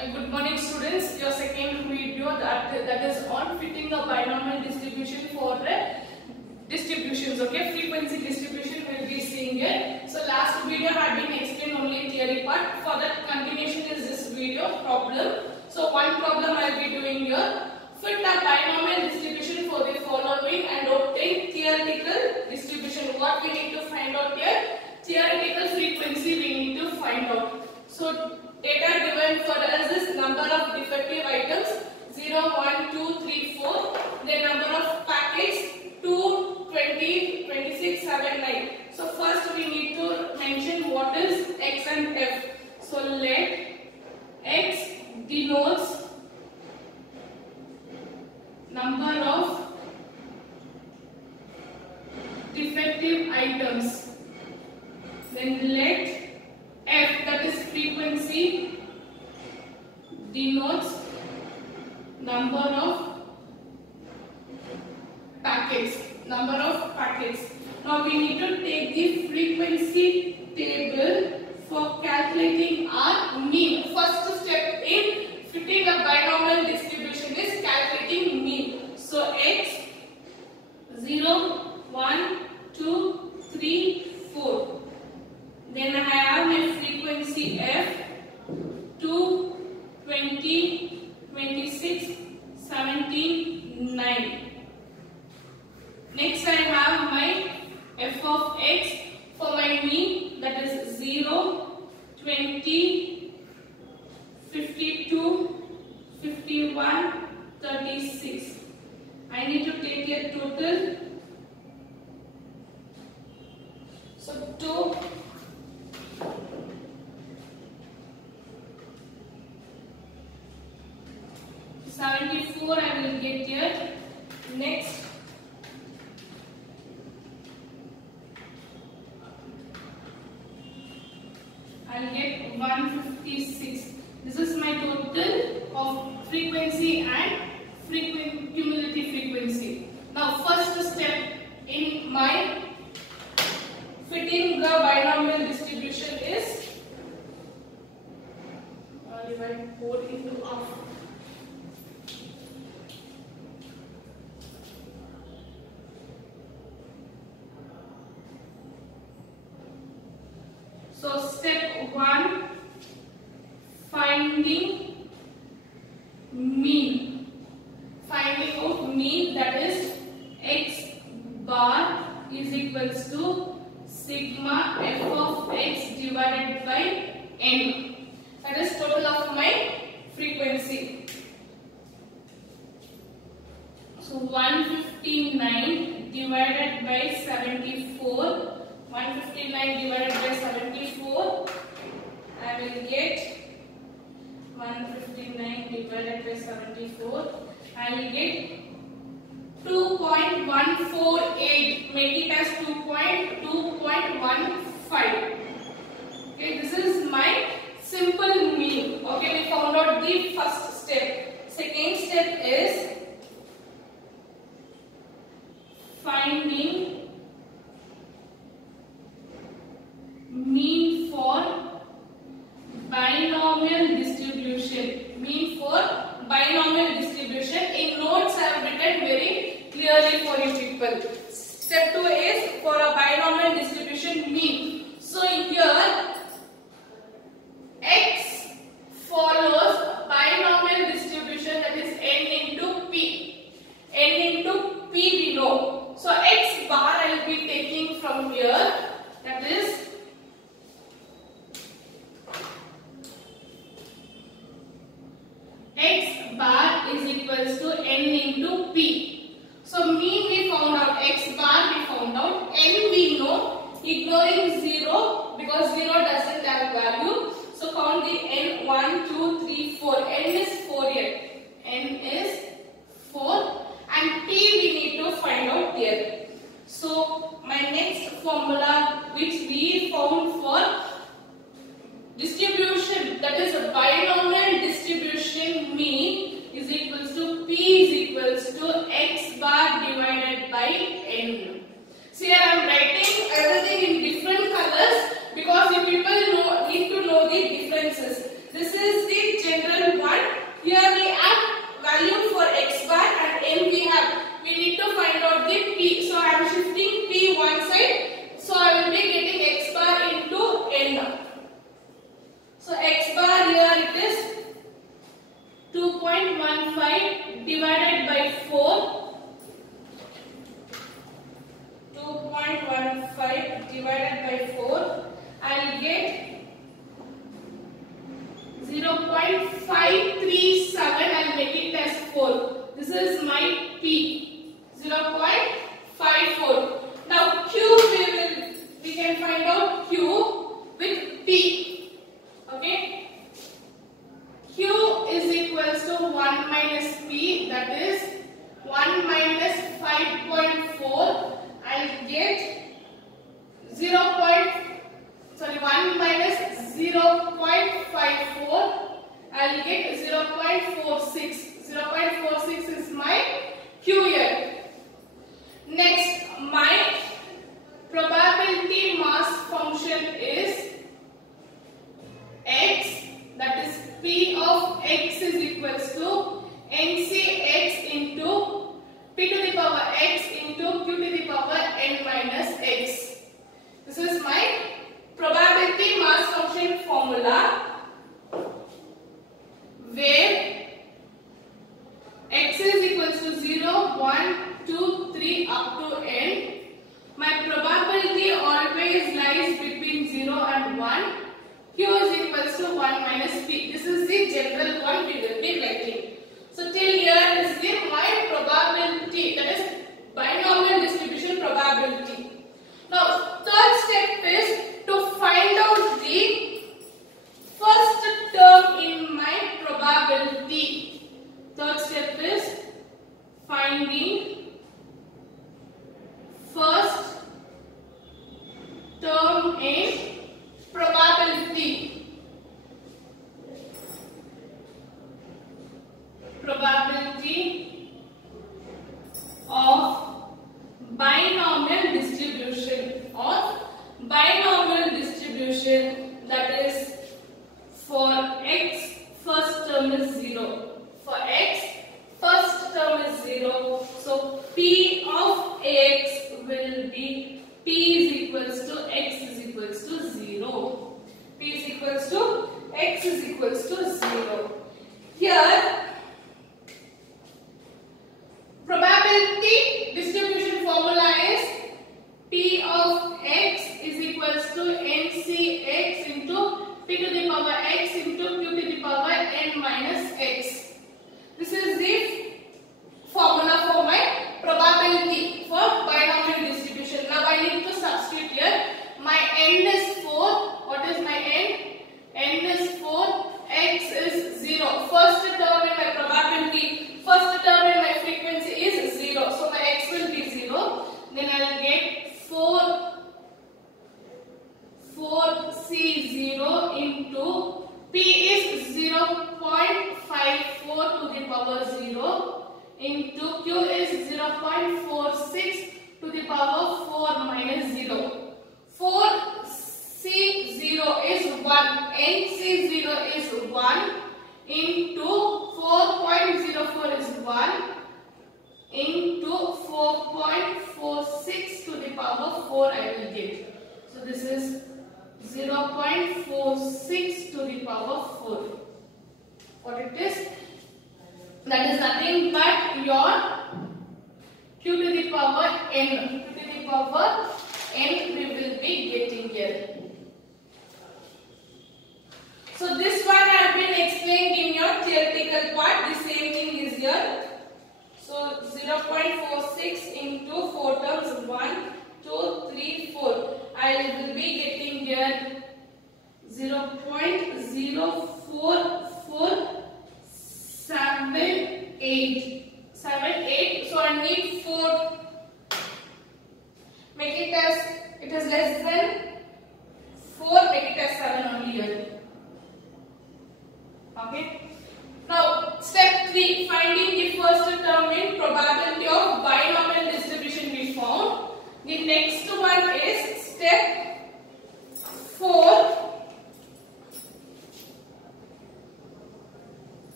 Good morning students, your second video that is on fitting a binomial distribution for distributions, okay, frequency distribution we will be seeing it. So last video had been explained only theory part, for that continuation is this video problem. So one problem I will be doing here, fit a binomial distribution for the following and obtain theoretical distribution. What we need to find out here, theoretical frequency we need to find out. So data given for us is number of defective items 0, 1, 2, 3, 4. The number of packets 2, 20, 26, 7, 9. So first we need to mention what is X and F. So let X denotes number of defective items. Then let F, that is frequency, denotes number of packets. Now we need to take the frequency table for calculating our mean. First step in fitting a binomial distribution is calculating mean. So X 0, 1, 2, 3, 4. Then I have my frequency F 2, 20, 26, 17, 9. Next I have my F of X for my mean, that is 0, 20, 52, 51, 36. I need to take a total. So 2, 74 I will get here. Next I will get 156. This is my total of frequency and cumulative frequency. Now first step in my fitting the binomial distribution is divide 4 into half. So step 1, finding mean. Finding out mean, that is X bar is equals to sigma F of X divided by N. That is total of my frequency. So 159 divided by 74. 159 divided by 74, I will get 159 divided by 74, I will get 2.148, make it as 2.15. Okay, this is my simple mean. Okay, we found out the first step. Second step is finding mean for binomial distribution. Mean for binomial distribution. In notes I have written very clearly for you people. Step 2 is for a binomial distribution mean. So here X follows binomial distribution, that is N into P. N into P we know. So X bar I will be taking from here, that is X bar is equals to N into P. So mean we found out, X bar we found out, N we know, ignoring 0 because 0 doesn't have value. So count the N, 1, 2, 3, 4. N is 4 here. N is 4 and P we need to find out here. So my next formula which we found for distribution, that is a binomial distribution mean, is equals to P is equals to X bar divided by N. So here I am writing everything in different colors because you people need to know the differences. This is the general P. Okay. Q is equals to 1 minus P, that is 1 minus 5.4. I'll get 1 minus 0.54. I'll get 0.46. 0.46 is my Q here. Next, my probability mass function is X, that is P of X is equals to NCX into P to the power X into Q to the power N minus X. This is my probability mass function formula, where X is equals to 0, 1, 2, 3 up to N. My probability always lies between 0 and 1. Q is equals to 1 minus P. This is the general one we will be writing. So till here is my probability, that is binomial distribution probability. Now third step is to find out the first term in my probability. Third step is finding first term in probability. Probability of binomial distribution, that is for X first term is 0. For X first term is 0. So P of X will be P is equals to X is equals to 0. P is equals to X is equals to 0. Here probability distribution formula is P of X is equals to NCX into P to the power X into Q to the power N minus X. This is the formula for my probability for binomial distribution. Now I need to substitute here. My N is 4. What is my N? N is 4. X is 0. First term in my probability, first term in my frequency is 0. So my X will be 0. Then I will get 4C0 into P is 0.54 to the power 0 into Q is 0.46 to the power 4 minus 0. 4C0 is 1. NC0 is 1 into 4.04 is 1 into 4.46 to the power 4 I will get. So this is 0.46 to the power 4. What it is? That is nothing but your Q to the power N. Q to the power N we will be getting here. So this one I have been explained in your theoretical part. The same thing is here. So 0.46 into 4 terms 1, 2, 3, 4. I will be getting here 0.04478. So I need 4. Make it as it is less than 4. Make it as 7 only here. Okay. Now step 3, finding the first term in probability of binomial distribution we found. The next one is step 4.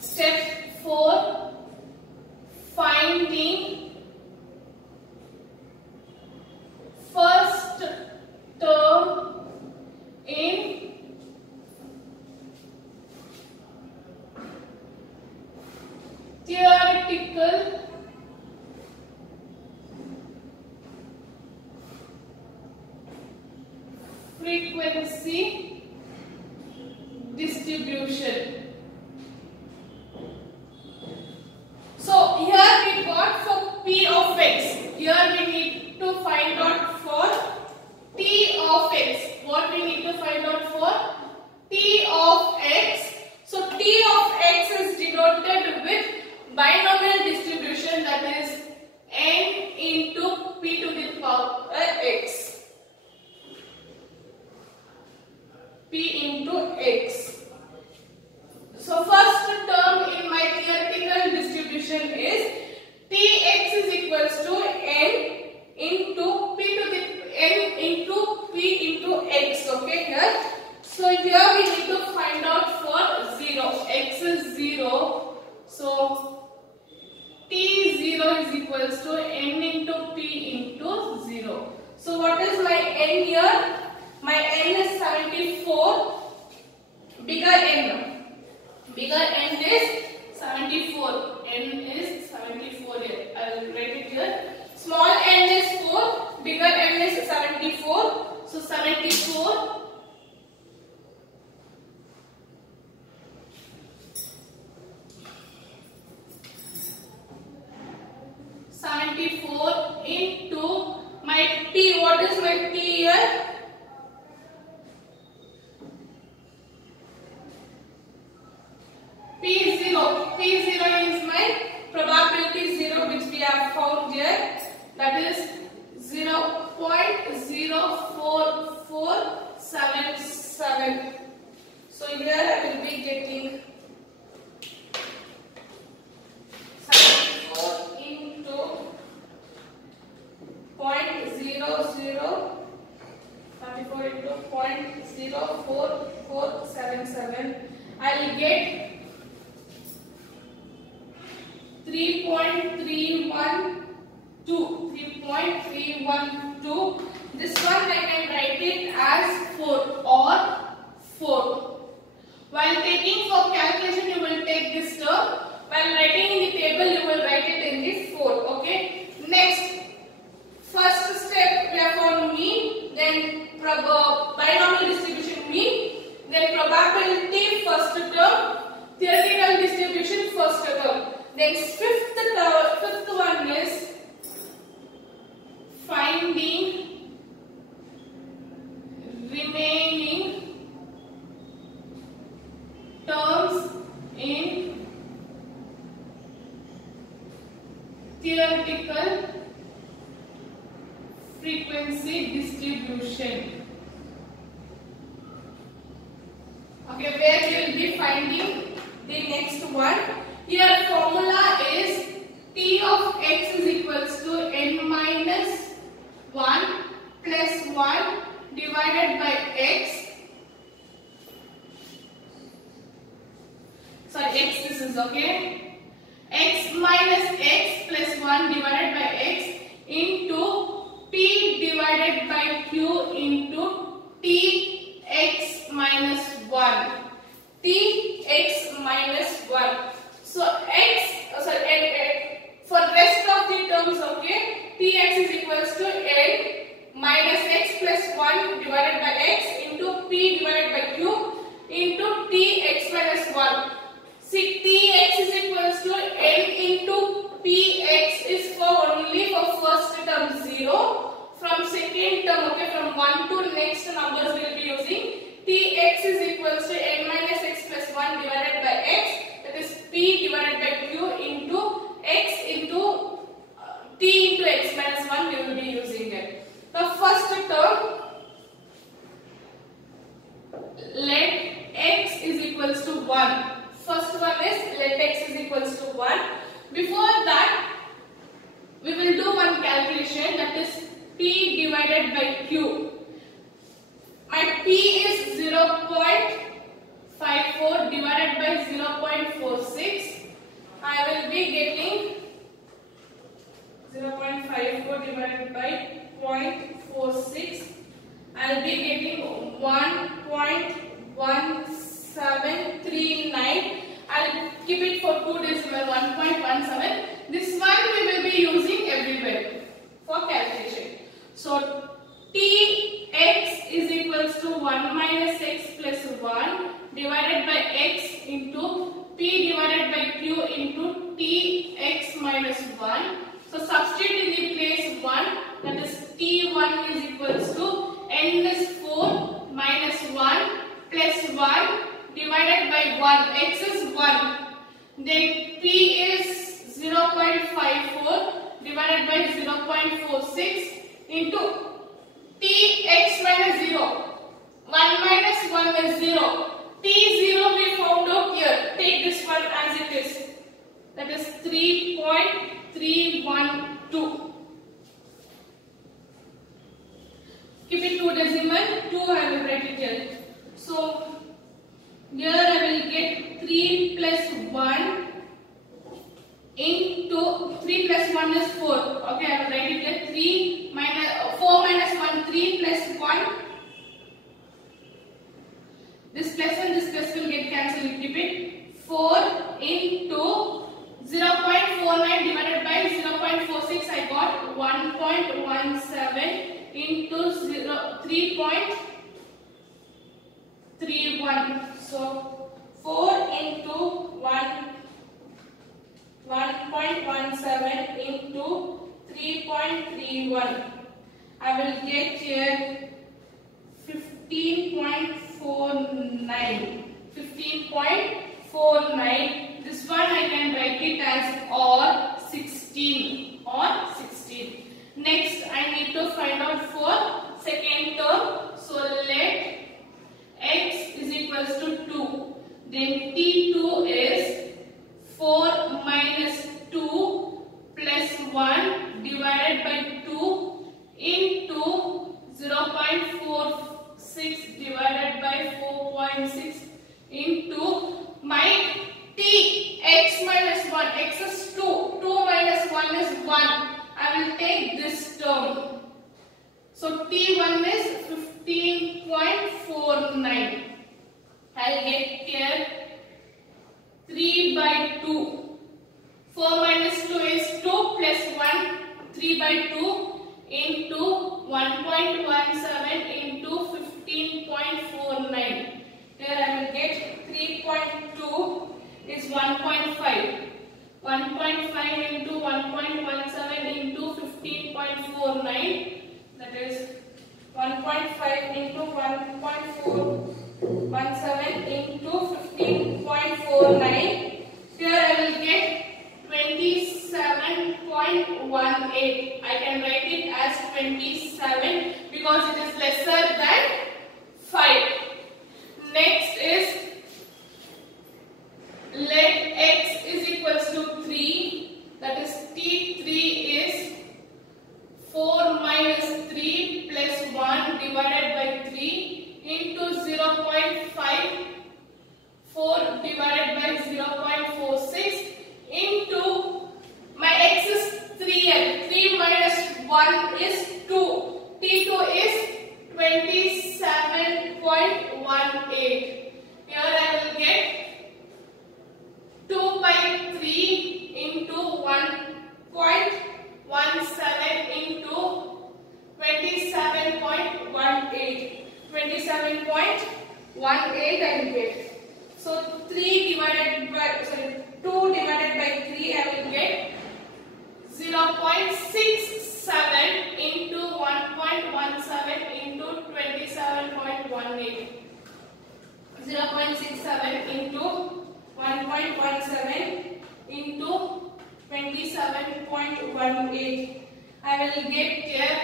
Step 4, finding first term in theoretical frequency distribution. So here we got for P of X. Here we need to find out for T of X. What we need to p into x. So first term in my theoretical distribution is Tx is equals to n into p to the n into p into x. Okay, here. So here we need to find out for 0. X is 0. So T0 is equals to n into p into 0. So what is my n here? My n is 74. Bigger n. Bigger n is 74. N is 74 here. I will write it here. Small n is 4. Bigger n is 74. So 74. 74 into my t. What is my t here? P0. P0 is my probability 0 which we have found here. That is 0.04477. So here I will be getting 74 into 0.044477. I will get 3.312. This one I can write it as 4 or 4. While taking for calculation you will take this term. While writing in the table you will write it in the 4. Okay. Next, first step we have found mean, then binomial distribution mean, then probability first term, theoretical distribution first term. Then fifth one is finding remaining terms in theoretical frequency distribution. Okay, where we will be finding the next one. Here formula is T of x is equals to n minus 1 plus 1 divided by x. Sorry, x this is okay. X minus x plus 1 divided by x into p divided by q into t x minus 1. T x minus 1. So for rest of the terms, okay, Tx is equals to n minus x plus 1 divided by x into p divided by q into Tx minus 1. See, Tx is equals to n into px is for only for first term 0. From second term, okay, from 1 to next numbers we will be using Tx is equals to n minus x plus 1 divided by x. That is p divided by q into x into t into x minus 1 we will be using it. The first term, let x is equals to 1. First one is let x is equals to 1. Before that, we will do one calculation, that is p divided by q. My p is 0.54 divided by 0.46. I will be getting 0.54 divided by 0.46. I will be getting 1.1739. I'll keep it for 2 decimal 1.17. This one we will be using everywhere for calculation. So Tx is equals to 1 minus x plus 1 divided by x into p divided by q into Tx minus 1. So substitute in the place 1, that is T1 is equals to n is 4 minus 1 plus 1 divided by 1. X is 1. Then p is 0.54 divided by 0.46 into Tx minus 0. 1 minus 1 is 0. T0 we found out here. Take this one as it is. That is 3.312. Keep it 2 decimal. 2 I will write it here. So here I will get 3 plus 1 into 3 plus 1 is 4. Okay, I will write it here. 4 minus 1, 3 plus 1. This plus and this plus will get cancelled. You keep it. 4 into 0.49 divided by 0.46. I got 1.17 into 3.31. So 4 into 1.17 into 3.31. I will get here 15.49. 15.49. This one I can write it as or 16. Or 16. Next I need to find out for second term. So let x is equals to 2. Then T2 is 4 minus 2 plus 1 divided by 2 into 0.46 divided by 4.6 into my T x minus 1. X is 2. 2 minus 1 is 1. I will take this term. So T1 is 15.49. I'll get here 3 by 2. 4 minus 2 is 2 plus 1. 3 by 2 into 1.17 into 15.49. Here I will get 3.2 is 1.5. 1.5 into 1.17 into 15.49. That is 1.5 into 1.417 into 15.49. Here I will get 27.18. I can write it as 27 because it is lesser than 5. Next is let x is equals to 3. That is T3 is 4 minus 3 plus 1 divided by 3 into 0.54 divided by 0.46 into my x is 3l. 3 minus 1 is 2. T2 is 27.18. Here I will get 2 by 3 into 1.17 into 27.18. 27.18 I will get. So 2 divided by 3 I will get 0.67 into 1.17 into 27.18. 0.67 into 1.17 into 27.18. I will get here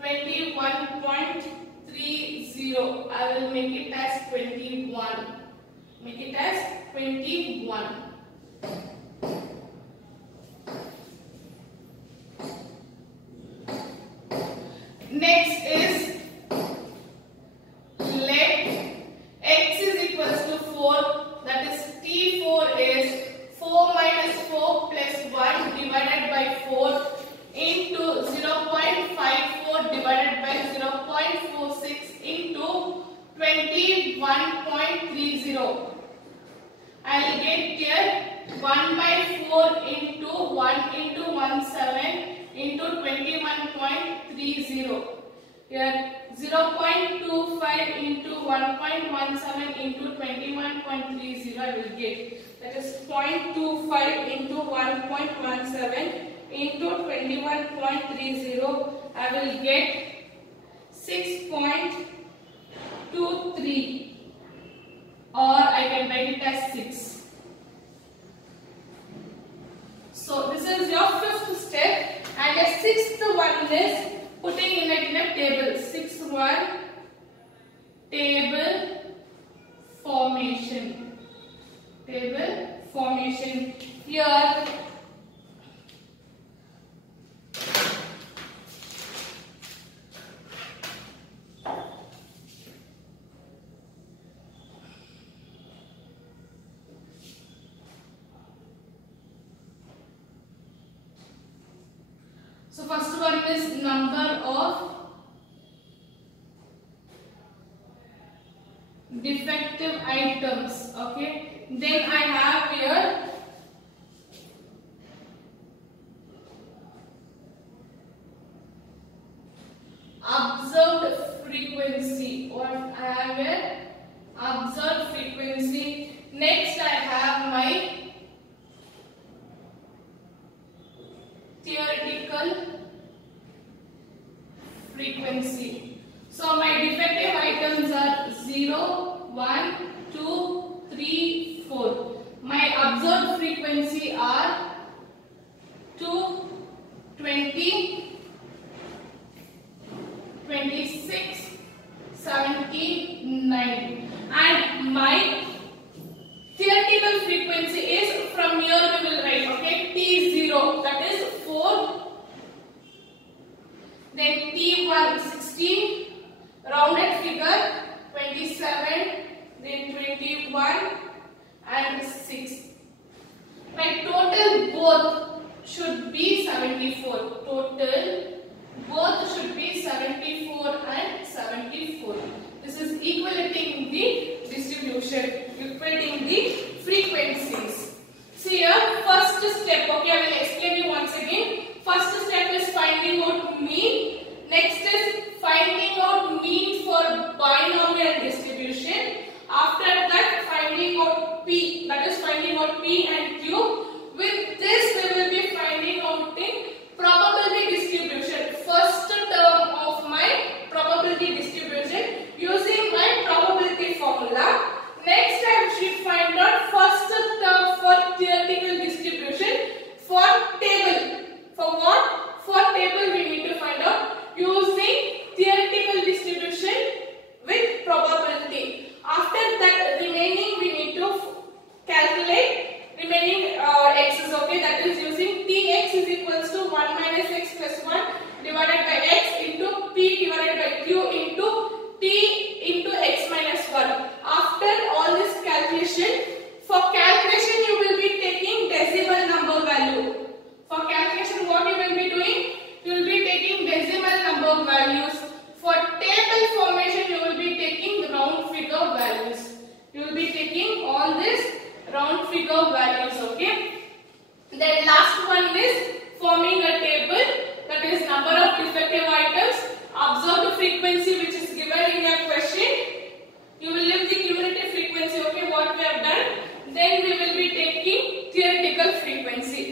21.30. I will make it as 21. Make it as 21. Next is let x is equals to 4. That is T4 is 4 minus 4 plus 1 divided by 4 into 0.54 divided by 0.46 into 21.30. I will get here 1 by 4 into 1 into 17 into 21.30. Here 0.25 into 1.17 into 21.30 I will get. That is 0.25 into 1.17 into 21.30. I will get 6.23. Or I can write it as 6. So this is your fifth step, and the sixth one is putting in it in a table. Sixth one, table So first one is number of defective items. Okay, then I have here observed frequency. What I have here? Observed frequency. Next I have my theoretical frequency. So my defective items are 0, 1, 2, 3, 4. My observed frequency are 2, 20, 26, 17, 9. And my theoretical frequency is, from here we will write, okay, T0, that is 4, then T1 16, rounded figure 27, then 21 and 6. My total both should be 74. Total both should be 74 and 74. This is equating the distribution, equating the frequencies. See here, first step, okay, I will explain you once again. First step is finding out mean. Next is finding out mean for binomial distribution. After that, finding out P, that is finding out P and Q. With this, we will be finding out the probability distribution. First term of my probability distribution using my probability formula. Next, I should find out first term for theoretical distribution for table. For what? For table we need to find out using theoretical distribution with probability. After that, remaining we need to calculate remaining x's, okay, that is using Tx is equals to 1 minus x plus 1 divided by x into P divided by Q into T into x minus 1. After all this calculation, for calculation you will be taking decimal number value. For calculation, what you will be doing? You will be taking decimal number values. For table formation, you will be taking round figure values. You will be taking all this round figure values, okay? Then last one is forming a table, that is number of defective items, observed frequency which is given in your question. You will leave the cumulative frequency, okay, what we have done. Then we will be taking theoretical frequency.